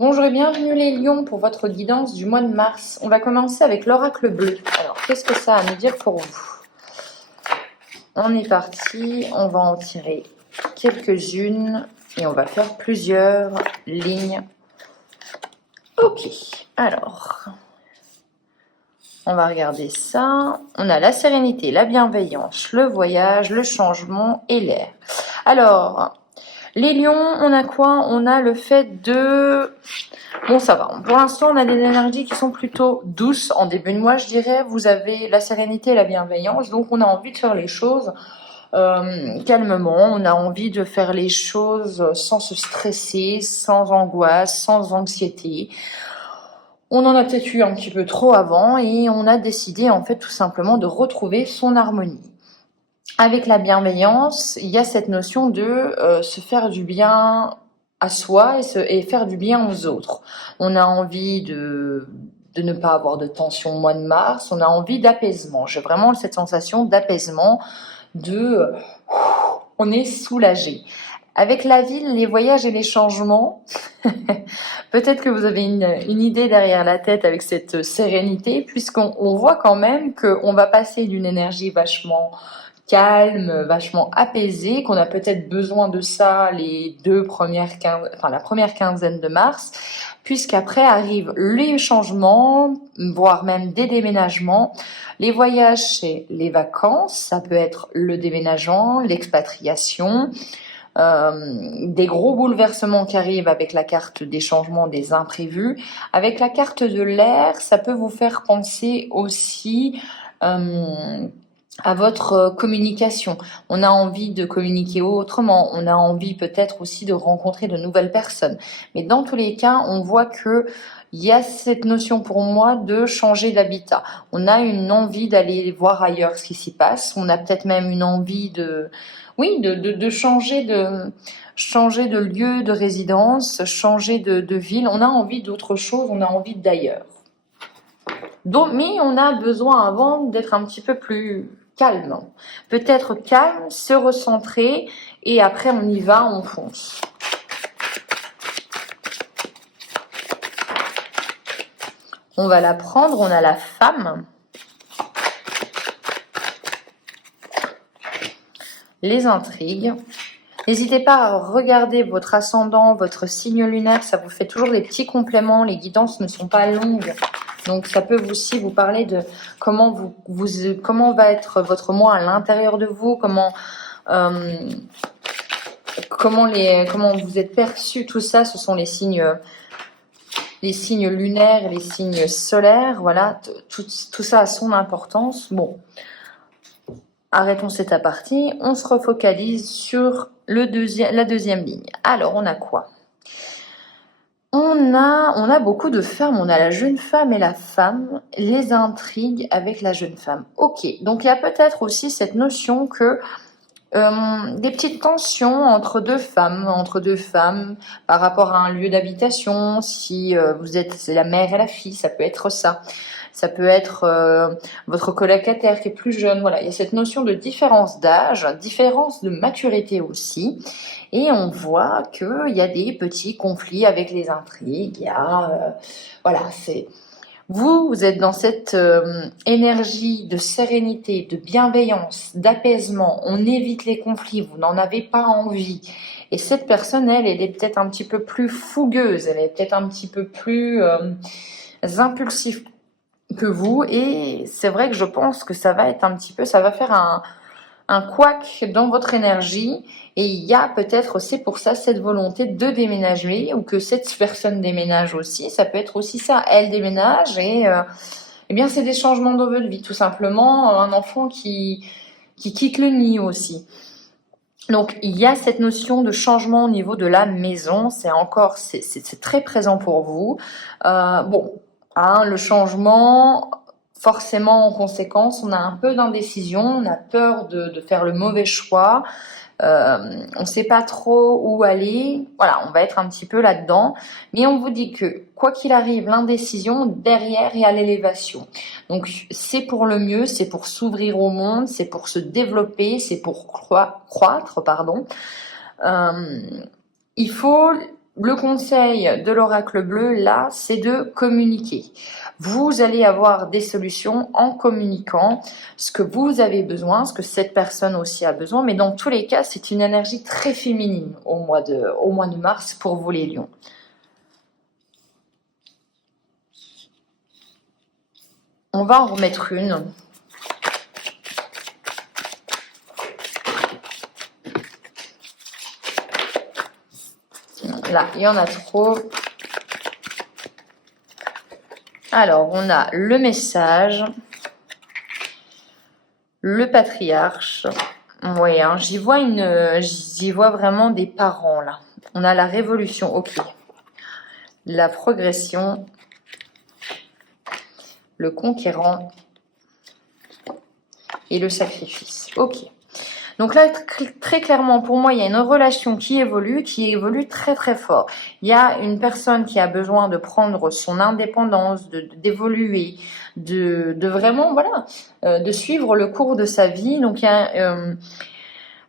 Bonjour et bienvenue les lions pour votre guidance du mois de mars. On va commencer avec l'oracle bleu. Alors, qu'est-ce que ça a à nous dire pour vous? On est parti, on va en tirer quelques-unes et on va faire plusieurs lignes. Ok, alors, on va regarder ça. On a la sérénité, la bienveillance, le voyage, le changement et l'air. Alors, les lions, on a quoi? On a le fait de... Bon, ça va. Pour l'instant, on a des énergies qui sont plutôt douces. En début de mois, je dirais, vous avez la sérénité et la bienveillance. Donc, on a envie de faire les choses calmement. On a envie de faire les choses sans se stresser, sans angoisse, sans anxiété. On en a peut-être eu un petit peu trop avant et on a décidé, en fait, tout simplement de retrouver son harmonie. Avec la bienveillance, il y a cette notion de se faire du bien à soi et faire du bien aux autres. On a envie de ne pas avoir de tension au mois de mars, on a envie d'apaisement. J'ai vraiment cette sensation d'apaisement, de on est soulagé. Avec la ville, les voyages et les changements, peut-être que vous avez une idée derrière la tête avec cette sérénité, puisqu'on voit quand même qu'on va passer d'une énergie vachement calme, vachement apaisé, qu'on a peut-être besoin de ça la première quinzaine de mars, puisqu'après arrivent les changements, voire même des déménagements, les voyages et les vacances, ça peut être le déménagement, l'expatriation, des gros bouleversements qui arrivent avec la carte des changements, des imprévus. Avec la carte de l'air, ça peut vous faire penser aussi à votre communication. On a envie de communiquer autrement, on a envie peut-être aussi de rencontrer de nouvelles personnes. Mais dans tous les cas, on voit que il y a cette notion pour moi de changer d'habitat. On a une envie d'aller voir ailleurs ce qui s'y passe. On a peut-être même une envie de changer de lieu de résidence, changer de ville. On a envie d'autre chose, on a envie d'ailleurs. Donc, mais on a besoin avant d'être un petit peu plus calme. Peut-être calme, se recentrer et après on y va, on fonce. On va la prendre, on a la femme. Les intrigues. N'hésitez pas à regarder votre ascendant, votre signe lunaire, ça vous fait toujours des petits compléments, les guidances ne sont pas longues. Donc ça peut aussi vous parler de comment comment va être votre moi à l'intérieur de vous, comment vous êtes perçu, tout ça, ce sont les signes lunaires et les signes solaires, voilà, tout ça a son importance. Bon, arrêtons cette aparté, on se refocalise sur la deuxième ligne. Alors, on a quoi? On a beaucoup de femmes, on a la jeune femme et la femme, les intrigues avec la jeune femme. Ok, donc il y a peut-être aussi cette notion que des petites tensions entre deux femmes par rapport à un lieu d'habitation, si c'est la mère et la fille, ça peut être ça. Ça peut être votre colocataire qui est plus jeune. Voilà, il y a cette notion de différence d'âge, différence de maturité aussi. Et on voit qu'il y a des petits conflits avec les intrigues. Il y a, voilà, vous êtes dans cette énergie de sérénité, de bienveillance, d'apaisement. On évite les conflits, vous n'en avez pas envie. Et cette personne, elle est peut-être un petit peu plus fougueuse, elle est peut-être un petit peu plus impulsive que vous. Et c'est vrai que je pense que ça va faire un couac dans votre énergie. Et il y a peut-être, c'est pour ça, cette volonté de déménager ou que cette personne déménage aussi. Ça peut être aussi ça, elle déménage et eh bien c'est des changements dans votre vie, tout simplement. Un enfant qui quitte le nid aussi. Donc il y a cette notion de changement au niveau de la maison. C'est très présent pour vous. Le changement, forcément en conséquence, on a un peu d'indécision, on a peur de faire le mauvais choix. On ne sait pas trop où aller. Voilà, on va être un petit peu là-dedans. Mais on vous dit que, quoi qu'il arrive, l'indécision, derrière, il y a l'élévation. Donc, c'est pour le mieux, c'est pour s'ouvrir au monde, c'est pour se développer, c'est pour croître, pardon. Il faut le conseil de l'oracle bleu, là, c'est de communiquer. Vous allez avoir des solutions en communiquant ce que vous avez besoin, ce que cette personne aussi a besoin. Mais dans tous les cas, c'est une énergie très féminine au mois de mars pour vous les lions. On va en remettre une. Là, il y en a trop. Alors, on a le message, le patriarche. Oui, hein, j'y vois vraiment des parents là. On a la révolution, ok. La progression, le conquérant et le sacrifice. Ok. Donc là, très clairement, pour moi, il y a une relation qui évolue très très fort. Il y a une personne qui a besoin de prendre son indépendance, d'évoluer, de vraiment, voilà, de suivre le cours de sa vie. Donc il y a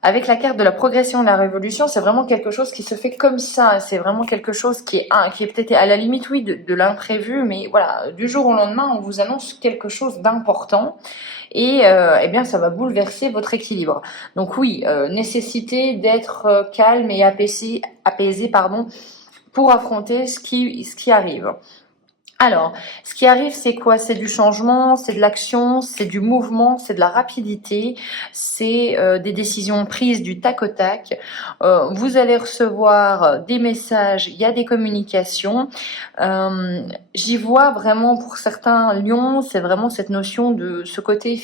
avec la carte de la progression de la révolution, c'est vraiment quelque chose qui se fait comme ça. C'est vraiment quelque chose qui est peut-être à la limite, oui, de l'imprévu, mais voilà, du jour au lendemain, on vous annonce quelque chose d'important et eh bien, ça va bouleverser votre équilibre. Donc oui, nécessité d'être calme et apaisé, pardon, pour affronter ce qui arrive. Alors, ce qui arrive, c'est quoi? C'est du changement, c'est de l'action, c'est du mouvement, c'est de la rapidité, c'est des décisions prises du tac au tac. Vous allez recevoir des messages, il y a des communications. J'y vois vraiment pour certains lions, c'est vraiment cette notion de ce côté,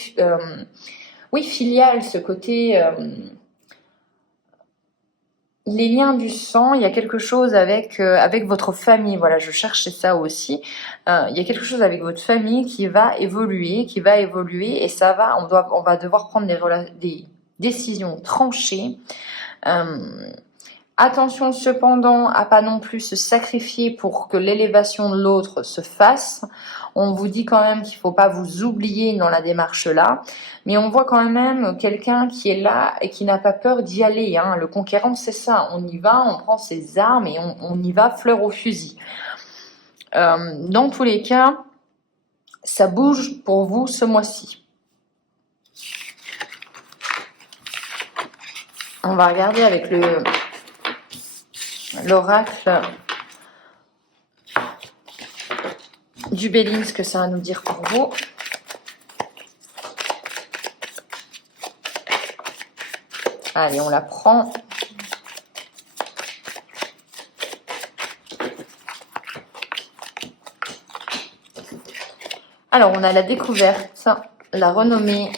oui, filial, ce côté... les liens du sang, il y a quelque chose avec votre famille. Voilà, je cherchais ça aussi. Il y a quelque chose avec votre famille qui va évoluer, et on va devoir prendre des décisions tranchées. Attention cependant à pas non plus se sacrifier pour que l'élévation de l'autre se fasse. On vous dit quand même qu'il ne faut pas vous oublier dans la démarche là, mais on voit quand même quelqu'un qui est là et qui n'a pas peur d'y aller. Hein. Le conquérant, c'est ça, on y va, on prend ses armes et on y va fleur au fusil. Dans tous les cas, ça bouge pour vous ce mois-ci. On va regarder avec l'oracle du Béline, ce que ça va nous dire pour vous. Allez, on la prend. Alors, on a la découverte, la renommée,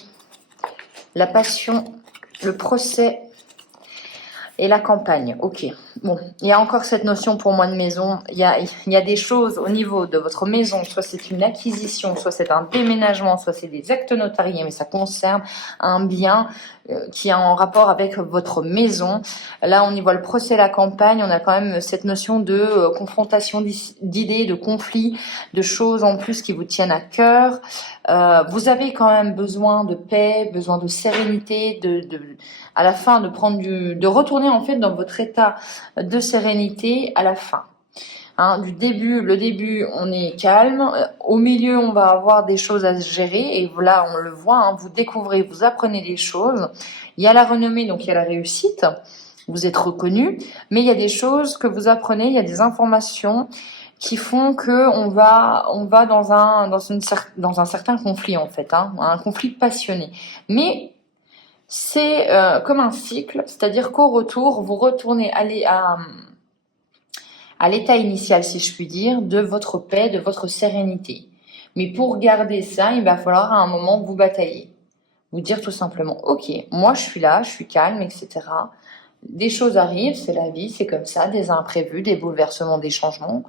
la passion, le procès et la campagne. Ok. Bon, il y a encore cette notion pour moi de maison. Il y a des choses au niveau de votre maison, soit c'est une acquisition, soit c'est un déménagement, soit c'est des actes notariés, mais ça concerne un bien qui est en rapport avec votre maison. Là, on y voit le procès, la campagne. On a quand même cette notion de confrontation d'idées, de conflits, de choses en plus qui vous tiennent à cœur. Vous avez quand même besoin de paix, besoin de sérénité, à la fin de retourner en fait dans votre état de sérénité à la fin. Hein, le début, on est calme. Au milieu, on va avoir des choses à gérer. Et là, on le voit, hein, vous découvrez, vous apprenez des choses. Il y a la renommée, donc il y a la réussite. Vous êtes reconnu. Mais il y a des choses que vous apprenez, il y a des informations qui font que on va dans un certain conflit, en fait. Hein, un conflit passionné. Mais c'est comme un cycle, c'est-à-dire qu'au retour, vous retournez à l'état initial, si je puis dire, de votre paix, de votre sérénité. Mais pour garder ça, il va falloir à un moment vous batailler. Vous dire tout simplement, ok, moi je suis là, je suis calme, etc. Des choses arrivent, c'est la vie, c'est comme ça, des imprévus, des bouleversements, des changements.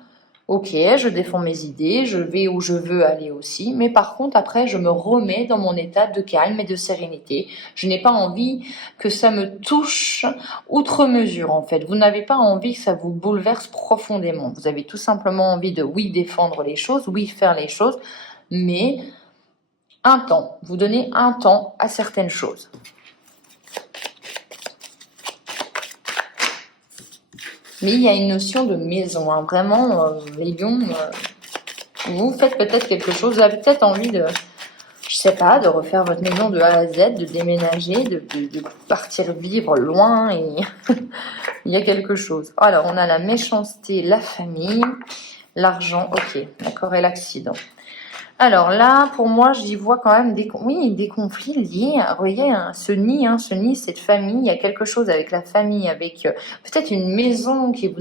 Ok, je défends mes idées, je vais où je veux aller aussi, mais par contre, après, je me remets dans mon état de calme et de sérénité. Je n'ai pas envie que ça me touche outre mesure, en fait. Vous n'avez pas envie que ça vous bouleverse profondément. Vous avez tout simplement envie de, oui, défendre les choses, oui, faire les choses, mais un temps. Vous donnez un temps à certaines choses. Mais il y a une notion de maison, hein. Vraiment, les lions, vous faites peut-être quelque chose, vous avez peut-être envie de, je sais pas, de refaire votre maison de A à Z, de déménager, de partir vivre loin et il y a quelque chose. Alors, on a la méchanceté, la famille, l'argent, ok, d'accord, et l'accident. Alors là, pour moi, j'y vois quand même des conflits liés. Vous voyez, ce nid, cette famille, il y a quelque chose avec la famille, avec peut-être une maison qui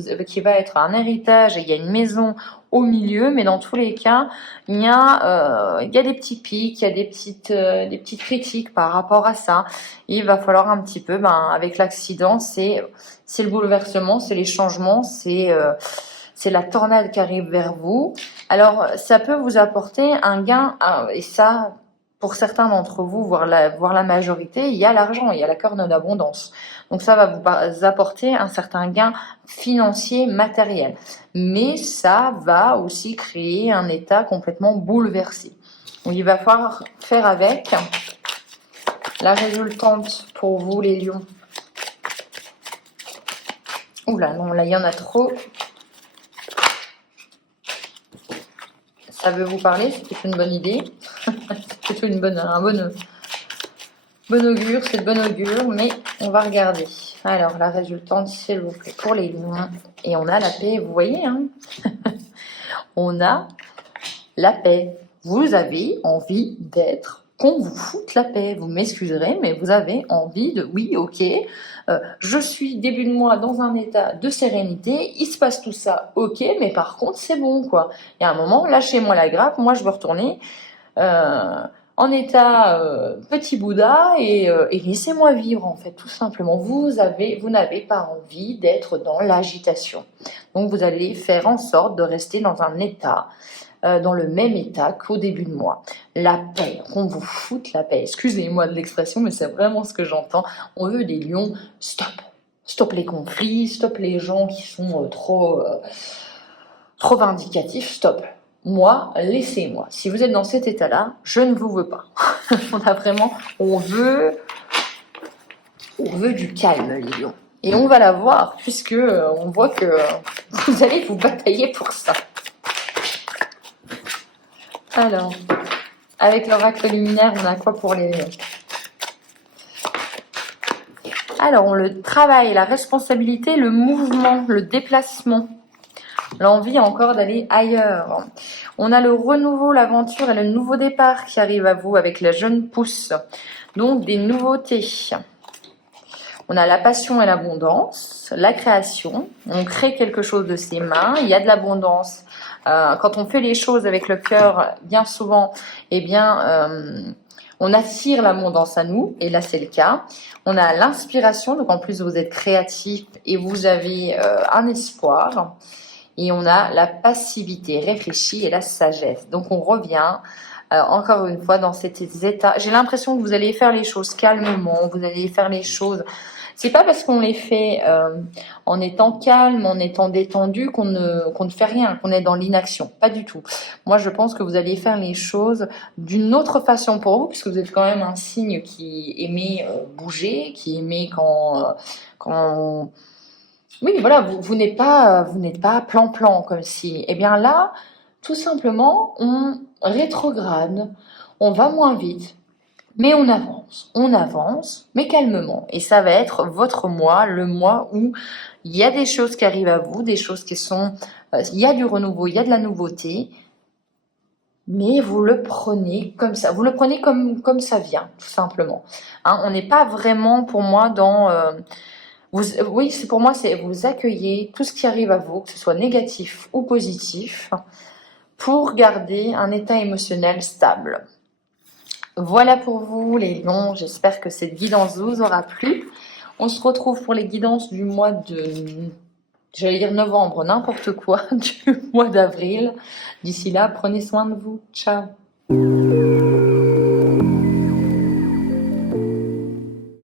va être un héritage, et il y a une maison au milieu, mais dans tous les cas, il y a des petits pics, il y a des petites critiques par rapport à ça. Et il va falloir un petit peu, avec l'accident, c'est le bouleversement, c'est les changements, c'est la tornade qui arrive vers vous. Alors, ça peut vous apporter un gain, et ça, pour certains d'entre vous, voire la majorité, il y a l'argent, il y a la corne d'abondance. Donc, ça va vous apporter un certain gain financier, matériel. Mais ça va aussi créer un état complètement bouleversé. Donc, il va falloir faire avec. La résultante pour vous, les lions. Oula, non, là, il y en a trop. Ça veut vous parler, c'est plutôt une bonne idée. C'est plutôt un bon augure, c'est de bon augure, mais on va regarder. Alors, la résultante, s'il vous plaît, pour les lions. Et on a la paix, vous voyez, hein. On a la paix. Vous avez envie qu'on vous foute la paix. Vous m'excuserez, mais vous avez envie de, oui, ok, je suis début de mois dans un état de sérénité, il se passe tout ça, ok, mais par contre, c'est bon, quoi. Il y a un moment, lâchez-moi la grappe, moi, je veux retourner en état petit Bouddha et laissez-moi vivre, en fait, tout simplement. Vous n'avez pas envie d'être dans l'agitation. Donc, vous allez faire en sorte de rester dans un état dans le même état qu'au début de mois. La paix, qu'on vous foute la paix. Excusez-moi de l'expression, mais c'est vraiment ce que j'entends. On veut des lions, stop. Stop les conflits, stop les gens qui sont trop vindicatifs, stop. Moi, laissez-moi. Si vous êtes dans cet état-là, je ne vous veux pas. On veut du calme, les lions. Et on va l'avoir, puisque on voit que vous allez vous batailler pour ça. Alors, avec l'oracle luminaire, on a quoi pour les lions? Alors, on le travail, la responsabilité, le mouvement, le déplacement, l'envie encore d'aller ailleurs. On a le renouveau, l'aventure et le nouveau départ qui arrive à vous avec la jeune pousse. Donc, des nouveautés. On a la passion et l'abondance, la création. On crée quelque chose de ses mains. Il y a de l'abondance. Quand on fait les choses avec le cœur, bien souvent, on attire l'abondance à nous, et là c'est le cas. On a l'inspiration, donc en plus vous êtes créatif et vous avez un espoir. Et on a la passivité réfléchie et la sagesse. Donc on revient encore une fois dans cet état. J'ai l'impression que vous allez faire les choses calmement, vous allez faire les choses. C'est pas parce qu'on les fait en étant calme, en étant détendu qu'on ne fait rien, qu'on est dans l'inaction. Pas du tout. Moi, je pense que vous allez faire les choses d'une autre façon pour vous, puisque vous êtes quand même un signe qui aimait bouger, qui aimait quand oui, voilà, vous n'êtes pas plan-plan comme si. Eh bien là, tout simplement, on rétrograde, on va moins vite. Mais on avance, mais calmement. Et ça va être votre mois, le mois où il y a des choses qui arrivent à vous, des choses qui sont... il y a du renouveau, il y a de la nouveauté, mais vous le prenez comme ça. Vous le prenez comme ça vient, tout simplement. Hein, on n'est pas vraiment, pour moi, dans... oui, pour moi, c'est vous accueillez tout ce qui arrive à vous, que ce soit négatif ou positif, pour garder un état émotionnel stable. Voilà pour vous les lions, j'espère que cette guidance vous aura plu. On se retrouve pour les guidances du mois de, j'allais dire novembre, n'importe quoi, du mois d'avril. D'ici là, prenez soin de vous. Ciao.